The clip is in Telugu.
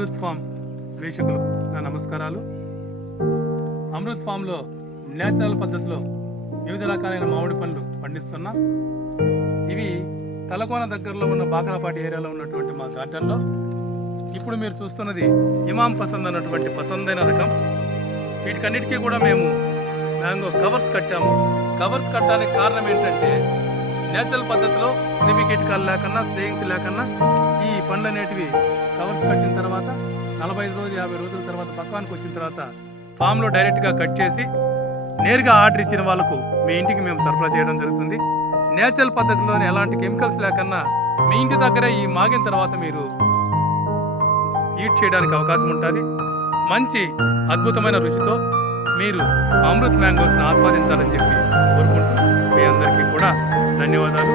అమృత్ ఫామ్ వీక్షకులకు నా నమస్కారాలు. అమృత్ ఫామ్లో నేచురల్ పద్ధతిలో వివిధ రకాలైన మామిడి పండ్లు పండిస్తున్నాం. ఇవి తలకోన దగ్గరలో ఉన్న బాకలపాటి ఏరియాలో ఉన్నటువంటి మా గార్డెన్లో ఇప్పుడు మీరు చూస్తున్నది ఇమాం పసంద్ అన్నటువంటి పసందైన రకం. వీటికన్నిటికీ కూడా మేము మ్యాంగో కవర్స్ కట్టాము. కవర్స్ కట్టడానికి కారణం ఏంటంటే నేచురల్ పద్ధతిలో క్రిమి కీటకాలు లేకన్నా స్ప్రేయింగ్స్ లేకన్నా ఈ పండ్లు అనేటివి కవర్స్ కట్టిన తర్వాత 45 రోజులు 50 రోజుల తర్వాత పక్వానికి వచ్చిన తర్వాత ఫామ్లో డైరెక్ట్గా కట్ చేసి నేరుగా ఆర్డర్ ఇచ్చిన వాళ్ళకు మీ ఇంటికి మేము సరఫరా చేయడం జరుగుతుంది. నేచురల్ పద్ధతిలోనే ఎలాంటి కెమికల్స్ లేకన్నా మీ ఇంటి దగ్గరే ఈ మాగిన తర్వాత మీరు ఈట్ చేయడానికి అవకాశం ఉంటుంది. మంచి అద్భుతమైన రుచితో మీరు అమృత్ మ్యాంగోస్ని ఆస్వాదించాలని చెప్పి కోరుకుంటూ మీ అందరికీ కూడా ధన్యవాదాలు.